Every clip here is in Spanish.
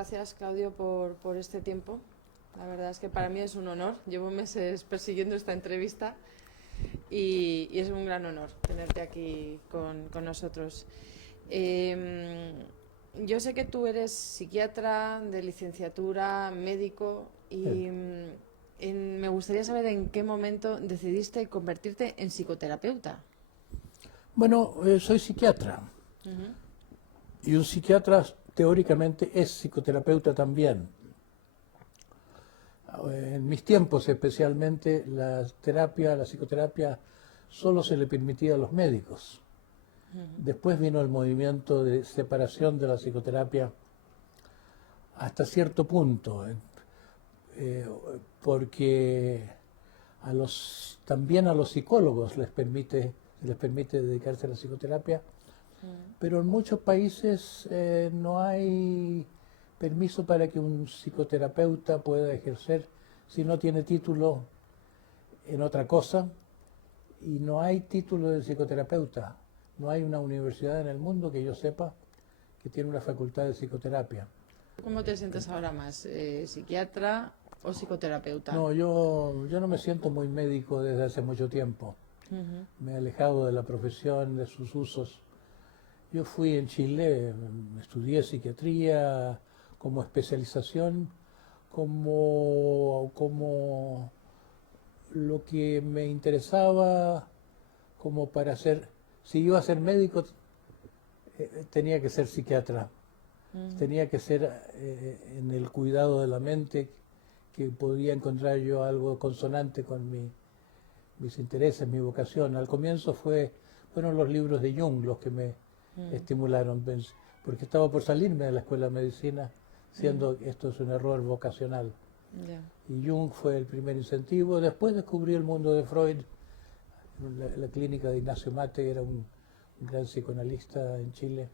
gracias, Claudio, por este tiempo. La verdad es que para mí es un honor. Llevo meses persiguiendo esta entrevista y es un gran honor tenerte aquí con nosotros. Yo sé que tú eres psiquiatra de licenciatura, médico y me gustaría saber en qué momento decidiste convertirte en psicoterapeuta. Bueno, soy psiquiatra y un psiquiatra teóricamente es psicoterapeuta también. En mis tiempos especialmente la psicoterapia solo se le permitía a los médicos. Después vino el movimiento de separación de la psicoterapia hasta cierto punto, porque también a los psicólogos les permite dedicarse a la psicoterapia, pero en muchos países no hay permiso para que un psicoterapeuta pueda ejercer si no tiene título en otra cosa, y no hay título de psicoterapeuta. No hay una universidad en el mundo que yo sepa que tiene una facultad de psicoterapia. ¿Cómo te sientes ahora más? ¿Psiquiatra o psicoterapeuta? No, yo no me siento muy médico desde hace mucho tiempo. Me he alejado de la profesión, de sus usos. Yo fui en Chile, estudié psiquiatría como especialización, como lo que me interesaba, como para ser, si iba a ser médico, tenía que ser psiquiatra. Tenía que ser en el cuidado de la mente, que podía encontrar yo algo consonante con mis intereses, mi vocación. Al comienzo fueron los libros de Jung los que me estimularon, porque estaba por salirme de la escuela de medicina, siendo esto es un error vocacional. Y Jung fue el primer incentivo. Después descubrí el mundo de Freud, la clínica de Ignacio Mate, era un gran psicoanalista en Chile,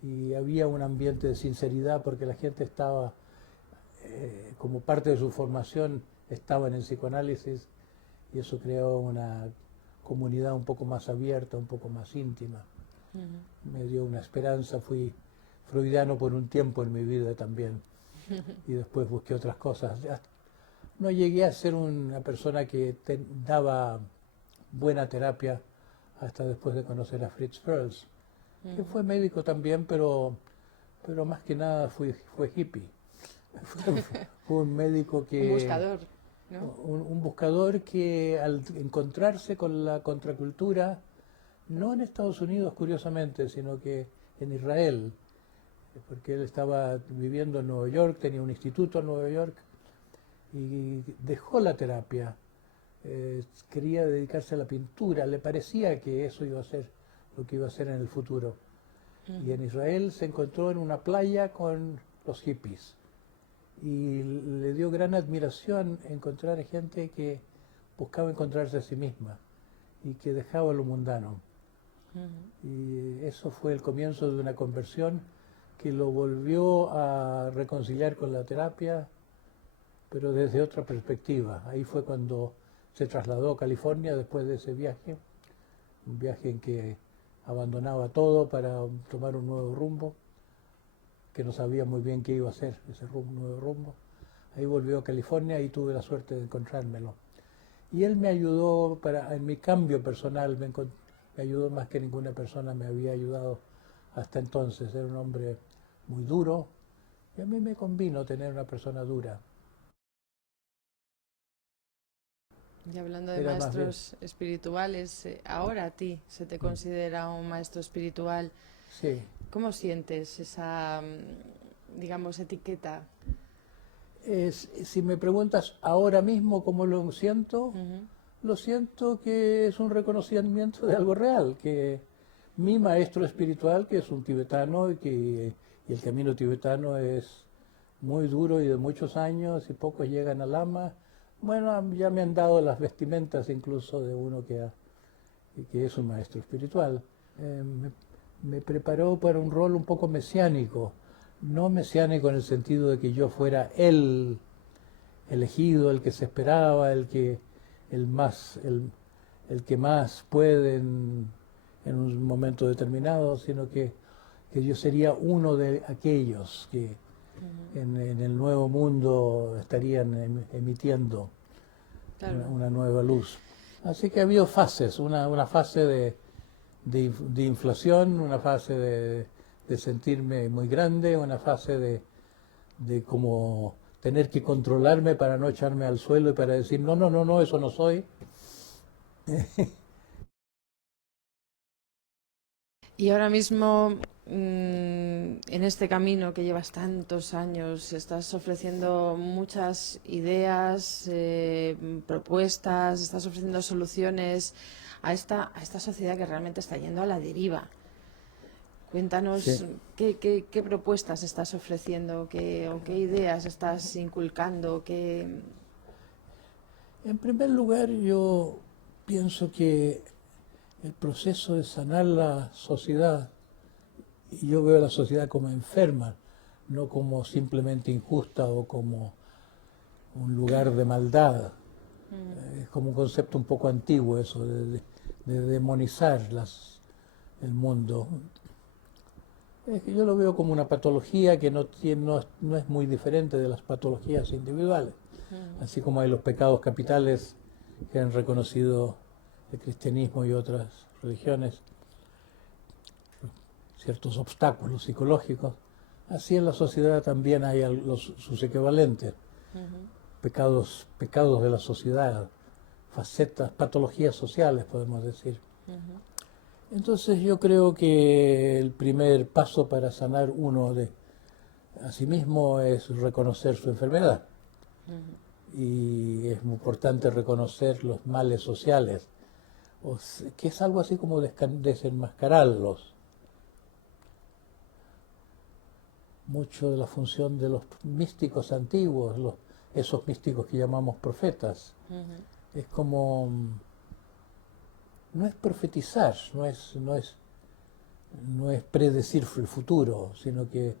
y había un ambiente de sinceridad porque la gente estaba, como parte de su formación, estaban en psicoanálisis, y eso creó una comunidad un poco más abierta, un poco más íntima. Me dio una esperanza. Fui freudiano por un tiempo en mi vida también, y después busqué otras cosas. No llegué a ser una persona que daba buena terapia hasta después de conocer a Fritz Perls, que fue médico también, pero más que nada fue hippie. Fue un médico que... Un buscador, ¿no? Un buscador que al encontrarse con la contracultura, no en Estados Unidos curiosamente, sino que en Israel, porque él estaba viviendo en Nueva York, tenía un instituto en Nueva York, y dejó la terapia, quería dedicarse a la pintura, le parecía que eso iba a ser lo que iba a hacer en el futuro. Y en Israel se encontró en una playa con los hippies, y le dio gran admiración encontrar gente que buscaba encontrarse a sí misma y que dejaba lo mundano. Y eso fue el comienzo de una conversión que lo volvió a reconciliar con la terapia, pero desde otra perspectiva. Ahí fue cuando se trasladó a California después de ese viaje, un viaje en que abandonaba todo para tomar un nuevo rumbo, que no sabía muy bien qué iba a hacer ese nuevo rumbo. Ahí volvió a California y tuve la suerte de encontrármelo. Y él me ayudó en mi cambio personal, me ayudó más que ninguna persona me había ayudado hasta entonces. Era un hombre muy duro, y a mí me convino tener una persona dura. Y hablando de maestros espirituales, ahora a ti se te considera un maestro espiritual. Sí. ¿Cómo sientes esa, digamos, etiqueta? Si me preguntas ahora mismo cómo lo siento, lo siento que es un reconocimiento de algo real, que mi maestro espiritual, que es un tibetano, y el camino tibetano es muy duro y de muchos años, y pocos llegan al Lama. Bueno, ya me han dado las vestimentas incluso de uno que es un maestro espiritual. Me preparó para un rol un poco mesiánico, no mesiánico en el sentido de que yo fuera el elegido, el que se esperaba, el que más puede en un momento determinado, sino que yo sería uno de aquellos en el nuevo mundo estarían emitiendo Claro. una nueva luz. Así que ha habido fases, una fase de inflación, una fase de sentirme muy grande, una fase de como tener que controlarme para no echarme al suelo y para decir, no, no, no, no, eso no soy. Y ahora mismo, en este camino que llevas tantos años, estás ofreciendo muchas ideas, propuestas, estás ofreciendo soluciones a esta sociedad que realmente está yendo a la deriva. Cuéntanos Sí. qué propuestas estás ofreciendo, o qué ideas estás inculcando, En primer lugar, yo pienso que el proceso de sanar la sociedad, y yo veo a la sociedad como enferma, no como simplemente injusta o como un lugar de maldad. Es como un concepto un poco antiguo eso, de demonizar el mundo. Es que yo lo veo como una patología que no es muy diferente de las patologías individuales. Así como hay los pecados capitales que han reconocido el cristianismo y otras religiones, ciertos obstáculos psicológicos, así en la sociedad también hay sus equivalentes, pecados de la sociedad, facetas, patologías sociales, podemos decir. Entonces yo creo que el primer paso para sanar uno de a sí mismo es reconocer su enfermedad. Y es muy importante reconocer los males sociales, que es algo así como desenmascararlos. Mucho de la función de los místicos antiguos, esos místicos que llamamos profetas, es como, no es profetizar, no es predecir el futuro, sino que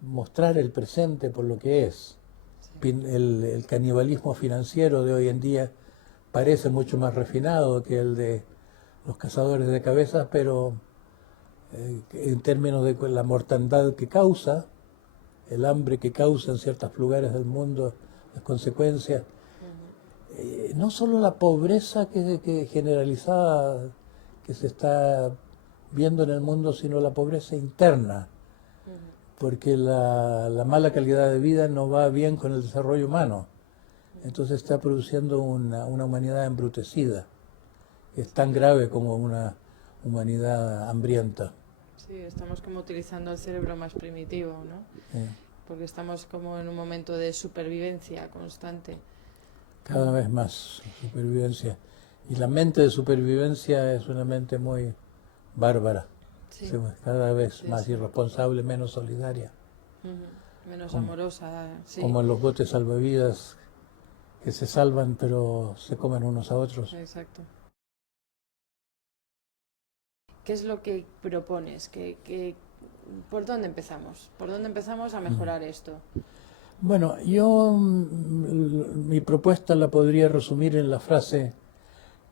mostrar el presente por lo que es. El canibalismo financiero de hoy en día parece mucho más refinado que el de los cazadores de cabezas, pero en términos de la mortandad que causa, el hambre que causa en ciertos lugares del mundo, las consecuencias, no solo la pobreza que generalizada que se está viendo en el mundo, sino la pobreza interna, porque la mala calidad de vida no va bien con el desarrollo humano. Entonces está produciendo una humanidad embrutecida. Es tan grave como una humanidad hambrienta. Sí, estamos como utilizando el cerebro más primitivo, ¿no? Porque estamos como en un momento de supervivencia constante. Cada vez más supervivencia. Y la mente de supervivencia es una mente muy bárbara. Sí. Cada vez Sí, más sí. irresponsable, menos solidaria. Menos Como- amorosa, sí. Como en los botes salvavidas que se salvan pero se comen unos a otros. Exacto. ¿Qué es lo que propones? ¿Por dónde empezamos? ¿Por dónde empezamos a mejorar esto? Bueno, yo mi propuesta la podría resumir en la frase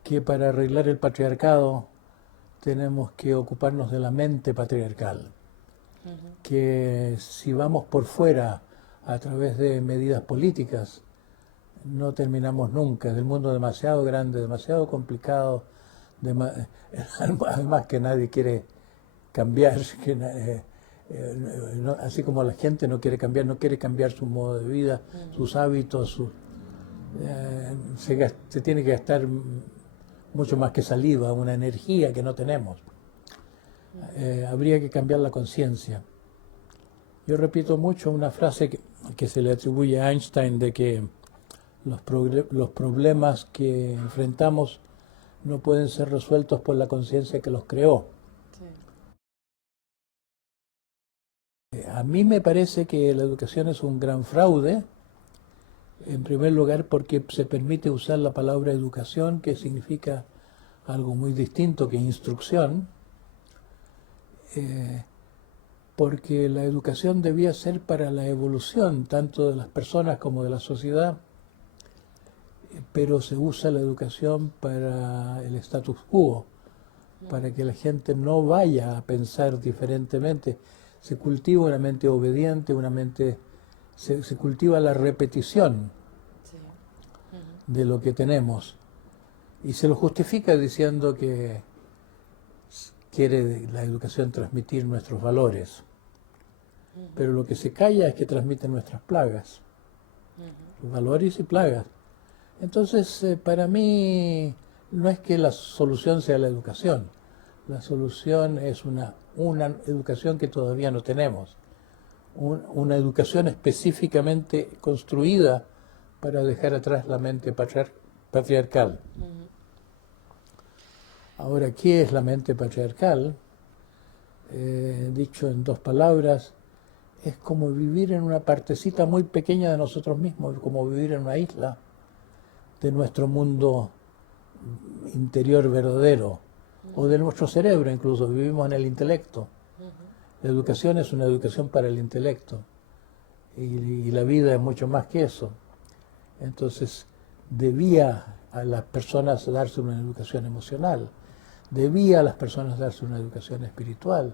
que para arreglar el patriarcado tenemos que ocuparnos de la mente patriarcal. Que si vamos por fuera a través de medidas políticas, no terminamos nunca. Es el mundo demasiado grande, demasiado complicado, además que nadie quiere cambiar, así como la gente no quiere cambiar su modo de vida, sus hábitos, se tiene que gastar mucho más que saliva, una energía que no tenemos. Habría que cambiar la conciencia. Yo repito mucho una frase que se le atribuye a Einstein de que los problemas que enfrentamos no pueden ser resueltos por la conciencia que los creó. Sí. A mí me parece que la educación es un gran fraude, en primer lugar porque se permite usar la palabra educación, que significa algo muy distinto que instrucción, porque la educación debía ser para la evolución tanto de las personas como de la sociedad, pero se usa la educación para el status quo, para que la gente no vaya a pensar diferentemente. Se cultiva una mente obediente, una mente se cultiva la repetición Sí. de lo que tenemos y se lo justifica diciendo que quiere la educación transmitir nuestros valores, pero lo que se calla es que transmite nuestras plagas, valores y plagas. Entonces, para mí no es que la solución sea la educación, la solución es una educación que todavía no tenemos, una educación específicamente construida para dejar atrás la mente patriarcal. Ahora, ¿qué es la mente patriarcal? Dicho en dos palabras, es como vivir en una partecita muy pequeña de nosotros mismos, como vivir en una isla de nuestro mundo interior verdadero, o de nuestro cerebro incluso, vivimos en el intelecto. La educación es una educación para el intelecto, y la vida es mucho más que eso. Entonces, debía a las personas darse una educación emocional, debía a las personas darse una educación espiritual,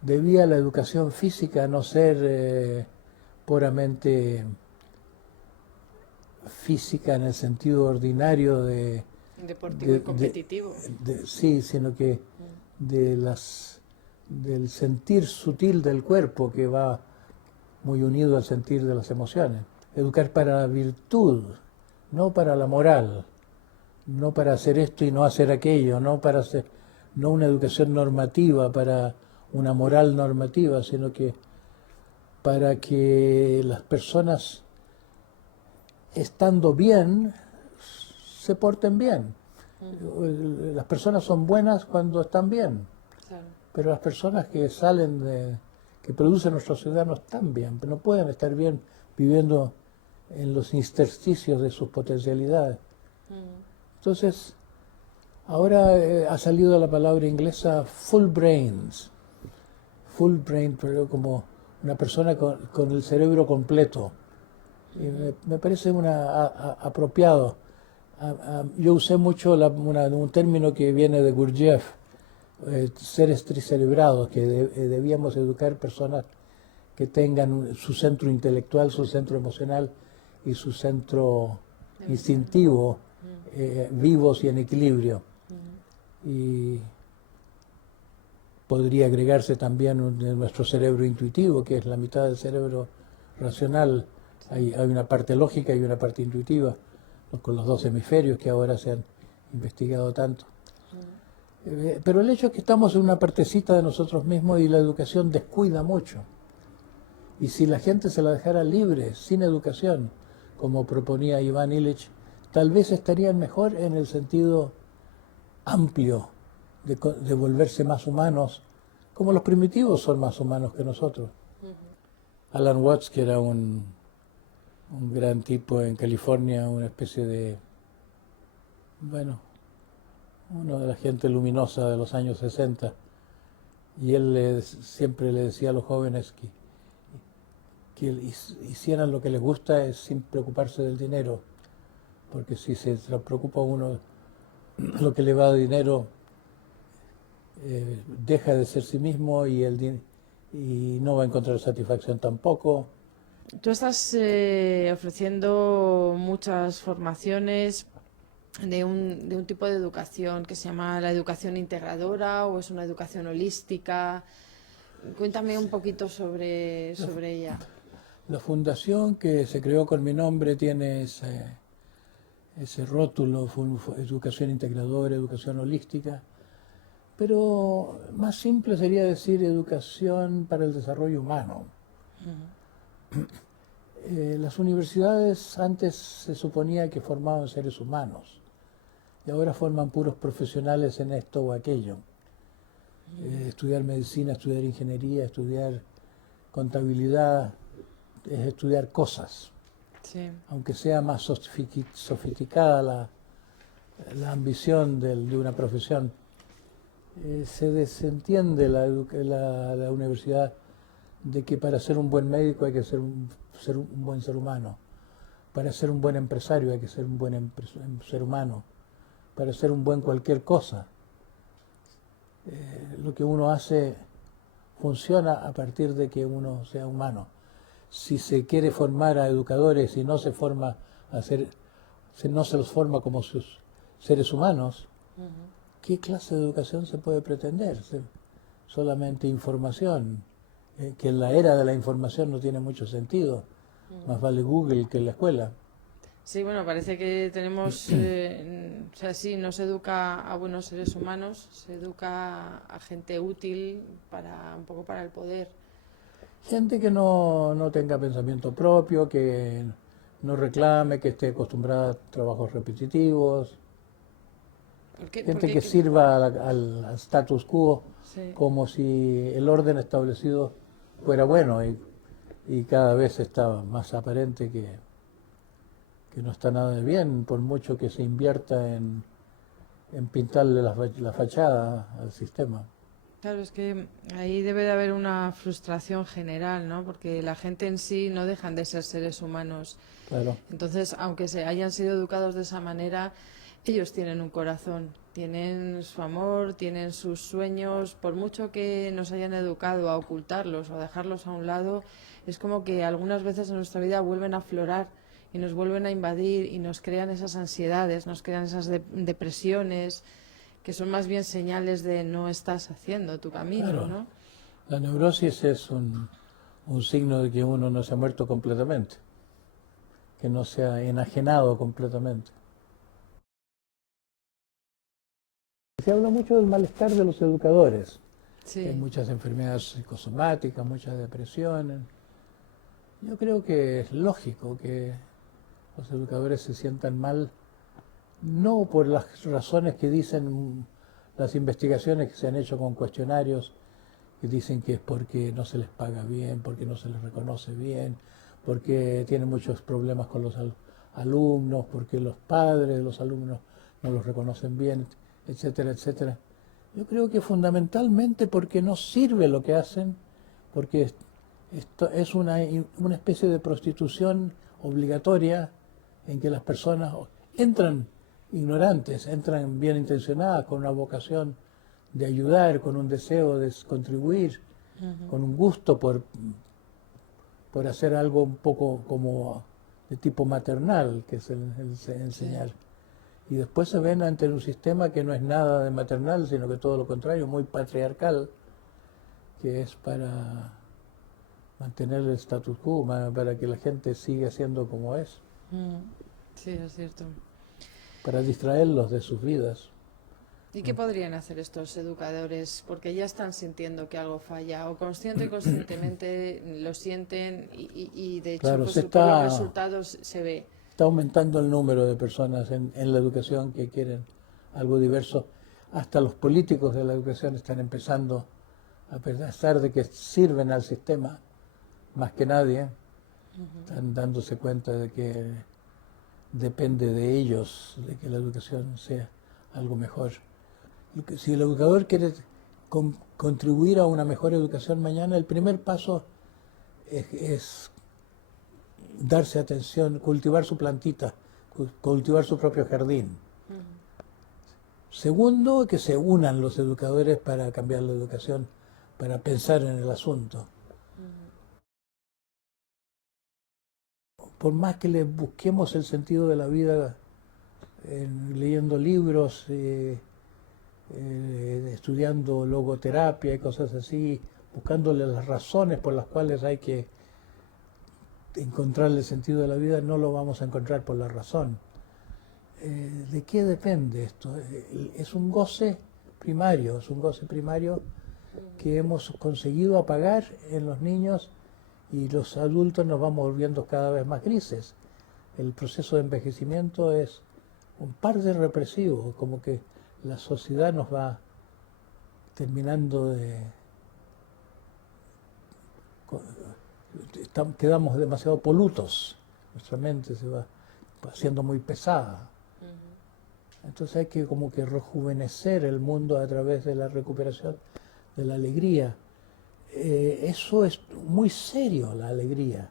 debía a la educación física no ser puramente física en el sentido ordinario Deportivo y competitivo. Sí, sino que del sentir sutil del cuerpo que va muy unido al sentir de las emociones. Educar para la virtud, no para la moral, no para hacer esto y no hacer aquello, no una educación normativa para una moral normativa, sino que para que las personas, estando bien, se porten bien. Las personas son buenas cuando están bien, Claro. pero las personas que que producen nuestra sociedad no están bien, no pueden estar bien viviendo en los intersticios de sus potencialidades. Entonces, ahora ha salido la palabra inglesa full brains, pero como una persona con el cerebro completo. Y me parece apropiado. Yo usé mucho un término que viene de Gurdjieff, seres tricerebrados, que debíamos educar personas que tengan su centro intelectual, su centro emocional y su centro instintivo vivos y en equilibrio. Y podría agregarse también de nuestro cerebro intuitivo, que es la mitad del cerebro racional. Hay una parte lógica y una parte intuitiva, con los dos hemisferios que ahora se han investigado tanto. Pero el hecho es que estamos en una partecita de nosotros mismos y la educación descuida mucho. Y si la gente se la dejara libre, sin educación, como proponía Iván Illich, tal vez estarían mejor en el sentido amplio de volverse más humanos, como los primitivos son más humanos que nosotros. Alan Watts, que era un gran tipo en California, una especie de, uno de la gente luminosa de los años 60, y él siempre le decía a los jóvenes que hicieran lo que les gusta sin preocuparse del dinero, porque si se preocupa uno lo que le va de dinero, deja de ser sí mismo y no va a encontrar satisfacción tampoco. Tú estás ofreciendo muchas formaciones de un tipo de educación que se llama la educación integradora, o es una educación holística. Cuéntame un poquito sobre ella. La fundación que se creó con mi nombre tiene ese rótulo, educación integradora, educación holística, pero más simple sería decir educación para el desarrollo humano. Las universidades antes se suponía que formaban seres humanos y ahora forman puros profesionales en esto o aquello. Estudiar medicina, estudiar ingeniería, estudiar contabilidad, es estudiar cosas. Sí. Aunque sea más sofisticada la ambición de una profesión, se desentiende la universidad de que para ser un buen médico hay que ser un buen ser humano, para ser un buen empresario hay que ser un buen ser humano, para ser un buen cualquier cosa. Lo que uno hace funciona a partir de que uno sea humano. si se quiere formar a educadores y no se forma a ser, no se los forma como sus seres humanos, ¿qué clase de educación se puede pretender? Solamente información, que en la era de la información no tiene mucho sentido. Más vale Google que la escuela. Sí, bueno, parece que tenemos, o sea, sí, no se educa a buenos seres humanos, se educa a gente útil para un poco para el poder. Gente que no tenga pensamiento propio, que no reclame, que esté acostumbrada a trabajos repetitivos. Gente que sirva al status quo Sí. como si el orden establecido fuera bueno y cada vez está más aparente que no está nada de bien, por mucho que se invierta en pintarle la fachada al sistema. Claro, es que ahí debe de haber una frustración general, ¿no? Porque la gente en sí no dejan de ser seres humanos. Claro, Entonces, aunque se hayan sido educados de esa manera, ellos tienen un corazón, tienen su amor, tienen sus sueños. Por mucho que nos hayan educado a ocultarlos o a dejarlos a un lado, es como que algunas veces en nuestra vida vuelven a aflorar y nos vuelven a invadir y nos crean esas ansiedades, nos crean esas depresiones que son más bien señales de no estás haciendo tu camino, claro. ¿no? La neurosis es un signo de que uno no se ha muerto completamente, que no se ha enajenado completamente. Se habla mucho del malestar de los educadores, que hay Sí, muchas enfermedades psicosomáticas, muchas depresiones. Yo creo que es lógico que los educadores se sientan mal, no por las razones que dicen las investigaciones que se han hecho con cuestionarios, que dicen que es porque no se les paga bien, porque no se les reconoce bien, porque tienen muchos problemas con los alumnos, porque los padres de los alumnos no los reconocen bien, etcétera, etcétera. Yo creo que fundamentalmente porque no sirve lo que hacen, porque esto es una especie de prostitución obligatoria en que las personas entran ignorantes, entran bien intencionadas, con una vocación de ayudar, con un deseo de contribuir, con un gusto por hacer algo un poco como de tipo maternal, que es el sí. enseñar. Y después se ven ante un sistema que no es nada de maternal, sino que todo lo contrario, muy patriarcal, que es para mantener el status quo, para que la gente siga siendo como es, Mm, sí, es cierto. para distraerlos de sus vidas. ¿Y qué podrían hacer estos educadores? Porque ya están sintiendo que algo falla, o consciente o inconscientemente lo sienten y de hecho Claro, pues por los resultados se ve. está aumentando el número de personas en la educación que quieren algo diverso. Hasta los políticos de la educación están empezando, a pesar de que sirven al sistema más que nadie, están dándose cuenta de que depende de ellos, de que la educación sea algo mejor. Si el educador quiere contribuir a una mejor educación mañana, el primer paso es darse atención, cultivar su plantita, cultivar su propio jardín. Segundo, que se unan los educadores para cambiar la educación, para pensar en el asunto. Por más que le busquemos el sentido de la vida leyendo libros, estudiando logoterapia y cosas así, buscándole las razones por las cuales hay que encontrar el sentido de la vida, no lo vamos a encontrar por la razón. ¿De qué depende esto? Es un goce primario que hemos conseguido apagar en los niños y los adultos nos vamos volviendo cada vez más grises. El proceso de envejecimiento es un par de represivo, como que la sociedad nos va terminando quedamos demasiado polutos, nuestra mente se va haciendo muy pesada. Entonces hay que como que rejuvenecer el mundo a través de la recuperación de la alegría. Eso es muy serio, la alegría.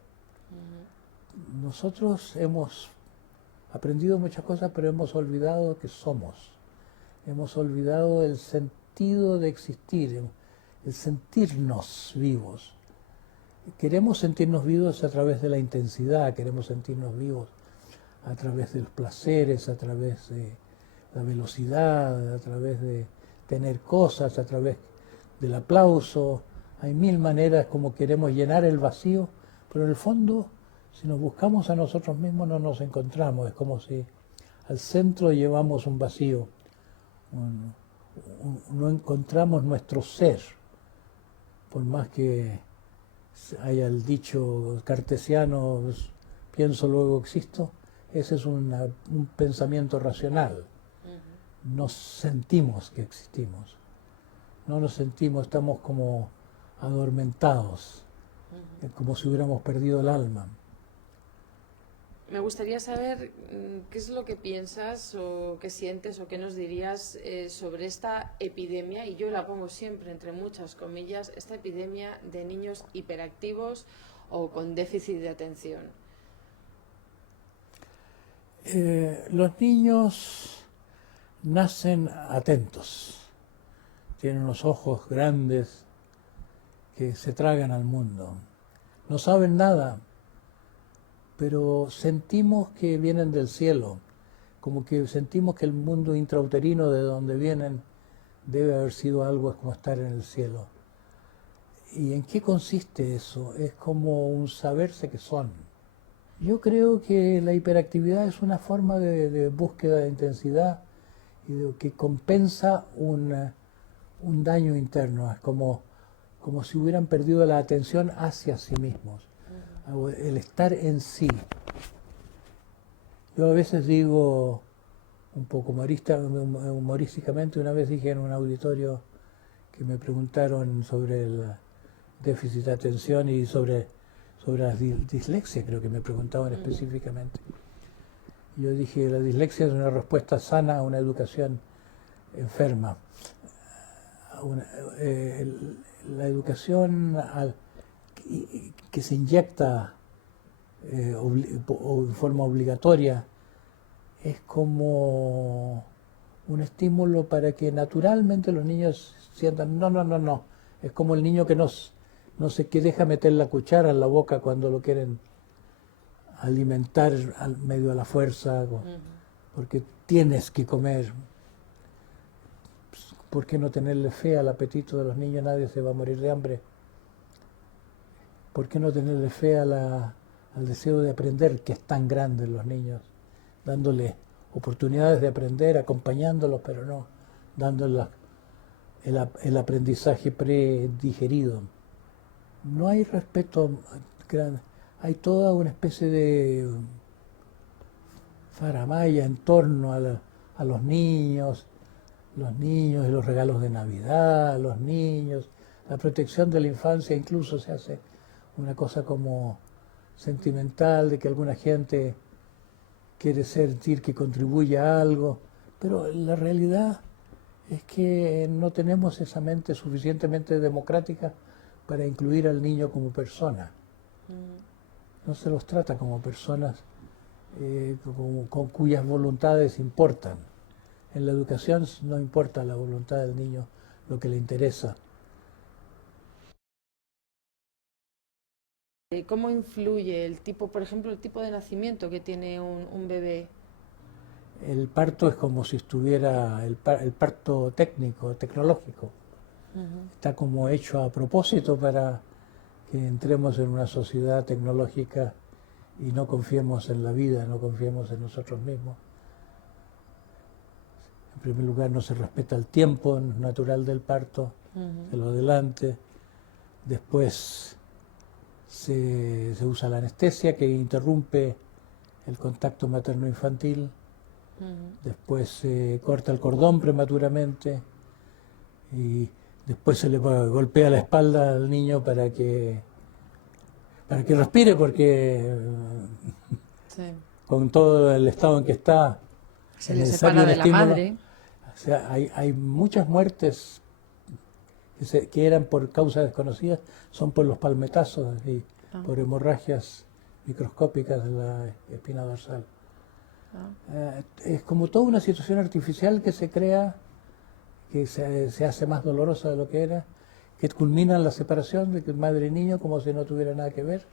Nosotros hemos aprendido muchas cosas, pero hemos olvidado que somos. Hemos olvidado el sentido de existir, el sentirnos vivos. queremos sentirnos vivos a través de la intensidad, queremos sentirnos vivos a través de los placeres, a través de la velocidad, a través de tener cosas, a través del aplauso. Hay mil maneras como queremos llenar el vacío, pero en el fondo, si nos buscamos a nosotros mismos, no nos encontramos. Es como si al centro llevamos un vacío, no encontramos nuestro ser, por más que haya el dicho cartesiano, pienso luego existo. Ese es un pensamiento racional. Nos sentimos que existimos, no nos sentimos, estamos como adormentados, como si hubiéramos perdido el alma. Me gustaría saber qué es lo que piensas o qué sientes o qué nos dirías sobre esta epidemia, y yo la pongo siempre entre muchas comillas, esta epidemia de niños hiperactivos o con déficit de atención. Los niños nacen atentos, tienen unos ojos grandes que se tragan al mundo, no saben nada, pero sentimos que vienen del cielo, como que sentimos que el mundo intrauterino de donde vienen debe haber sido algo como estar en el cielo. ¿Y en qué consiste eso? Es como un saberse que son. Yo creo que la hiperactividad es una forma de búsqueda de intensidad y que compensa un daño interno. Es como si hubieran perdido la atención hacia sí mismos, el estar en sí. Yo a veces digo, un poco humorísticamente, una vez dije en un auditorio que me preguntaron sobre el déficit de atención y sobre la dislexia, creo que me preguntaban específicamente. Yo dije, la dislexia es una respuesta sana a una educación enferma. La educación que se inyecta o en forma obligatoria es como un estímulo para que naturalmente los niños sientan, no. Es como el niño que no sé, que deja meter la cuchara en la boca cuando lo quieren alimentar medio a la fuerza, porque tienes que comer. ¿Por qué no tenerle fe al apetito de los niños? Nadie se va a morir de hambre. ¿Por qué no tenerle fe al deseo de aprender, que es tan grande en los niños? Dándoles oportunidades de aprender, acompañándolos, pero no dándoles el aprendizaje predigerido. No hay respeto grande. Hay toda una especie de faramaya en torno a los niños y los regalos de Navidad, los niños, la protección de la infancia. Incluso se hace una cosa como sentimental de que alguna gente quiere sentir que contribuye a algo, pero la realidad es que no tenemos esa mente suficientemente democrática para incluir al niño como persona. No se los trata como personas con cuyas voluntades importan. En la educación no importa la voluntad del niño, lo que le interesa. ¿Cómo influye el tipo, por ejemplo, el tipo de nacimiento que tiene un bebé? El parto es como si estuviera el parto técnico, tecnológico. Está como hecho a propósito para que entremos en una sociedad tecnológica y no confiemos en la vida, no confiemos en nosotros mismos. En primer lugar, no se respeta el tiempo natural del parto, se lo adelante. Después se usa la anestesia que interrumpe el contacto materno-infantil. Después se corta el cordón prematuramente y después se le golpea la espalda al niño para que respire, porque con todo el estado en que está, se le separa de la madre. O sea, hay muchas muertes que eran por causas desconocidas, son por los palmetazos y por hemorragias microscópicas de la espina dorsal. Es como toda una situación artificial que se crea, que se hace más dolorosa de lo que era, que culmina en la separación de que madre y niño como si no tuviera nada que ver.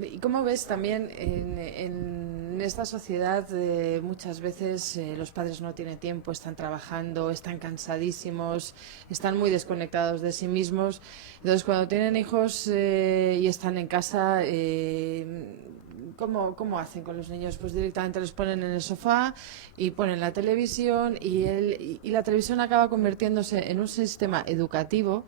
¿Y cómo ves también en esta sociedad muchas veces los padres no tienen tiempo, están trabajando, están cansadísimos, están muy desconectados de sí mismos? Entonces cuando tienen hijos y están en casa, ¿cómo hacen con los niños? Pues directamente los ponen en el sofá y ponen la televisión y la televisión acaba convirtiéndose en un sistema educativo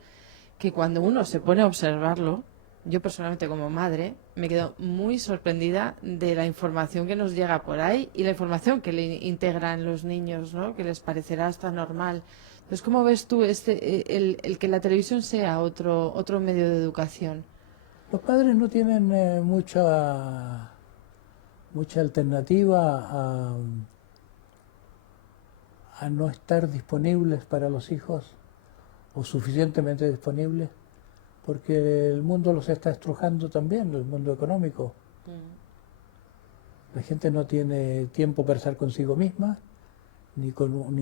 que cuando uno se pone a observarlo, yo personalmente como madre me quedo muy sorprendida de la información que nos llega por ahí y la información que le integran los niños, ¿no? Que les parecerá hasta normal. Entonces, ¿cómo ves tú el que la televisión sea otro medio de educación? Los padres no tienen mucha alternativa a no estar disponibles para los hijos o suficientemente disponibles, porque el mundo los está estrujando también, el mundo económico. La gente no tiene tiempo para estar consigo misma, ni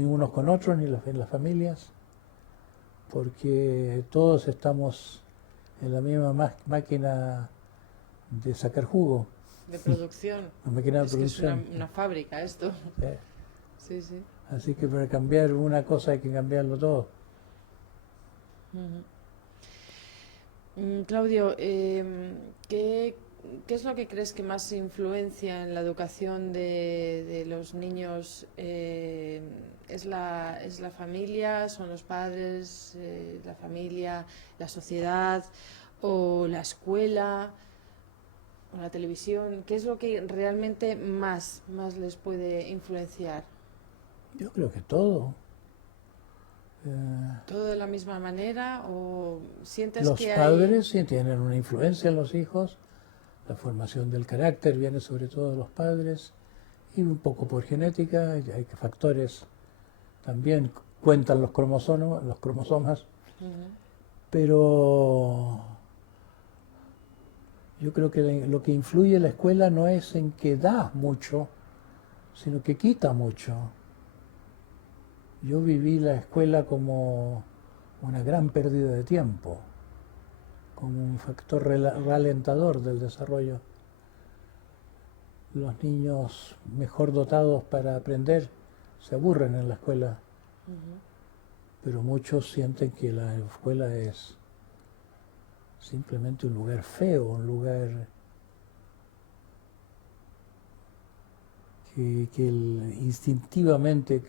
unos con otros, ni en las familias, porque todos estamos en la misma máquina de sacar jugo. De producción. La máquina de Es producción. que es una fábrica esto. Sí. Sí, sí. Así que para cambiar una cosa hay que cambiarlo todo. Claudio, ¿qué es lo que crees que más influencia en la educación de los niños? ¿Es la familia, son los padres, la familia, la sociedad o la escuela o la televisión? ¿Qué es lo que realmente más les puede influenciar? Yo creo que todo. ¿Todo de la misma manera o sientes Los que padres sí tienen una influencia en los hijos, la formación del carácter viene sobre todo de los padres y un poco por genética, y hay factores también cuentan los cromosomas, pero yo creo que lo que influye en la escuela no es en que da mucho, sino que quita mucho. Yo viví la escuela como una gran pérdida de tiempo, como un factor ralentador del desarrollo. Los niños mejor dotados para aprender se aburren en la escuela, pero muchos sienten que la escuela es simplemente un lugar feo, un lugar que instintivamente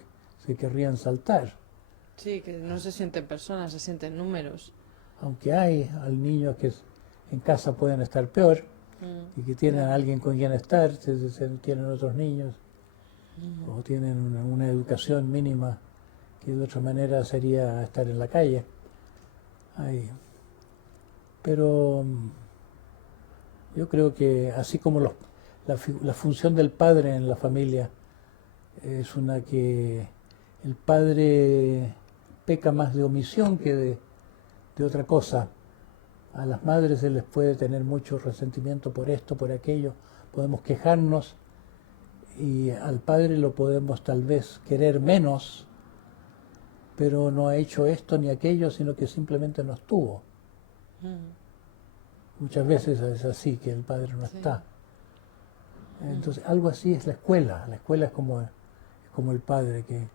se querrían saltar. Sí, que no se sienten personas, se sienten números. Aunque hay niños que en casa pueden estar peor y que tienen a alguien con quien estar, tienen otros niños o tienen una educación mínima que de otra manera sería estar en la calle. Pero yo creo que así como la función del padre en la familia es una que el padre peca más de omisión que de otra cosa. A las madres se les puede tener mucho resentimiento por esto, por aquello, podemos quejarnos y al padre lo podemos tal vez querer menos, pero no ha hecho esto ni aquello, sino que simplemente no estuvo. Muchas veces es así, que el padre no está. Entonces, algo así es la escuela. La escuela es como el padre, que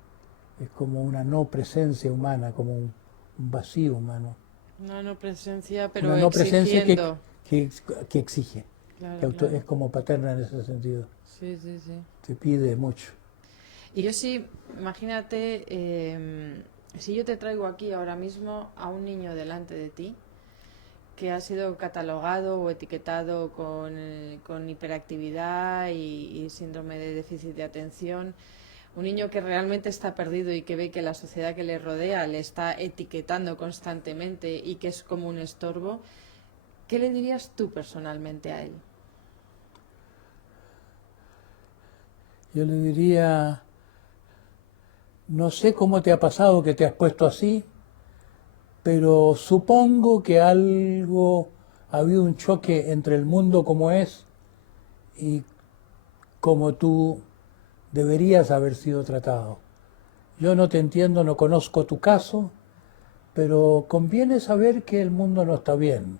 es como una no presencia humana, como un vacío humano. Una no presencia, pero una no presencia exigiendo. que exige. Claro, Que es como paterna en ese sentido. Sí, sí, sí. Te pide mucho. Y yo sí, imagínate, si yo te traigo aquí ahora mismo a un niño delante de ti que ha sido catalogado o etiquetado con hiperactividad y síndrome de déficit de atención, un niño que realmente está perdido y que ve que la sociedad que le rodea le está etiquetando constantemente y que es como un estorbo, ¿qué le dirías tú personalmente a él? Yo le diría, no sé cómo te ha pasado que te has puesto así, pero supongo que ha habido un choque entre el mundo como es y como tú deberías haber sido tratado. Yo no te entiendo, no conozco tu caso, pero conviene saber que el mundo no está bien.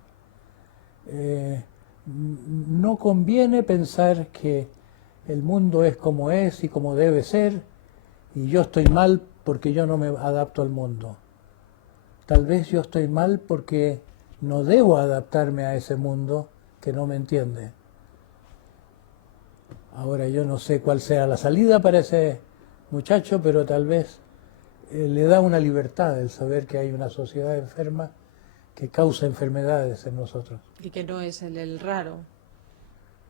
No conviene pensar que el mundo es como es y como debe ser, y yo estoy mal porque yo no me adapto al mundo. Tal vez yo estoy mal porque no debo adaptarme a ese mundo que no me entiende. Ahora yo no sé cuál sea la salida para ese muchacho, pero tal vez le da una libertad el saber que hay una sociedad enferma que causa enfermedades en nosotros. Y que no es el raro.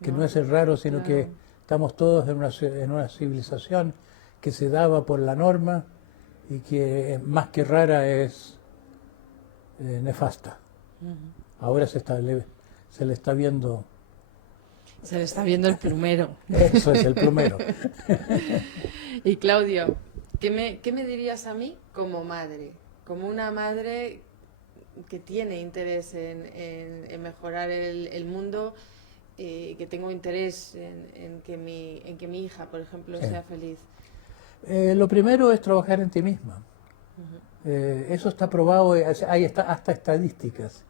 Que no es el raro, sino Claro. que estamos todos en una civilización que se daba por la norma y que más que rara es nefasta. Ahora se le está viendo, Se le está viendo el plumero. eso es el plumero. Y Claudio, ¿qué me dirías a mí como madre? Como una madre que tiene interés en mejorar el mundo, que tengo interés en que mi hija, por ejemplo, sea feliz. Lo primero es trabajar en ti misma. Eso está probado, hay hasta estadísticas.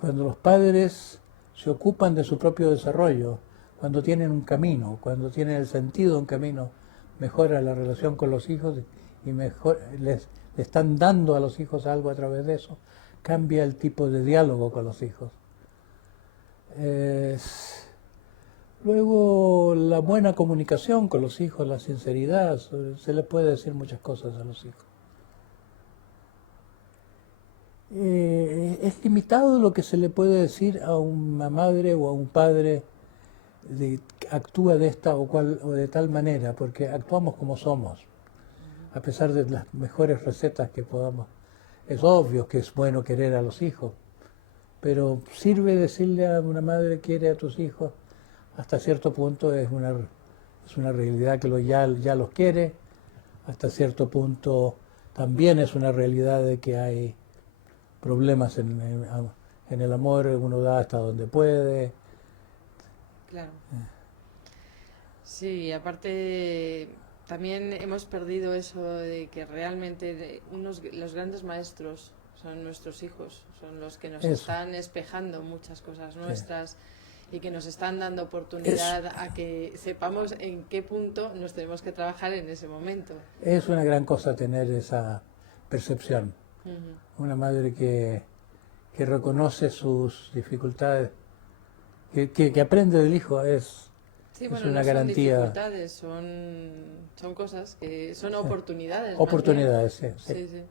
Cuando los padres se ocupan de su propio desarrollo, cuando tienen un camino, cuando tienen el sentido de un camino, mejora la relación con los hijos y mejor le están dando a los hijos algo a través de eso, cambia el tipo de diálogo con los hijos. Luego la buena comunicación con los hijos, la sinceridad, se les puede decir muchas cosas a los hijos. Es limitado lo que se le puede decir a una madre o a un padre actúa de esta o de tal manera, porque actuamos como somos, a pesar de las mejores recetas que podamos. Es obvio que es bueno querer a los hijos, pero sirve decirle a una madre quiere a tus hijos, hasta cierto punto es una realidad que ya los quiere, hasta cierto punto también es una realidad de que hay problemas en el amor, uno da hasta donde puede. Claro. Sí, aparte también hemos perdido eso de que realmente los grandes maestros son nuestros hijos, son los que nos están espejando muchas cosas nuestras y que nos están dando oportunidad a que sepamos en qué punto nos tenemos que trabajar en ese momento. Es una gran cosa tener esa percepción. Una madre que reconoce sus dificultades, que aprende del hijo, Sí, es bueno, una no garantía. son dificultades, son cosas que son oportunidades. Oportunidades, sí. Sí, sí.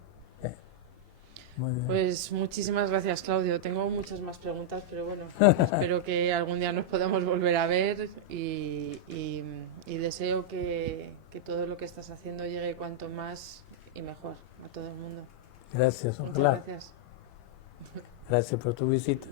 Muy bien. Pues muchísimas gracias, Claudio. Tengo muchas más preguntas, pero bueno, espero que algún día nos podamos volver a ver y deseo que todo lo que estás haciendo llegue cuanto más y mejor a todo el mundo. Gracias, Muchas ojalá. gracias. Gracias por tu visita.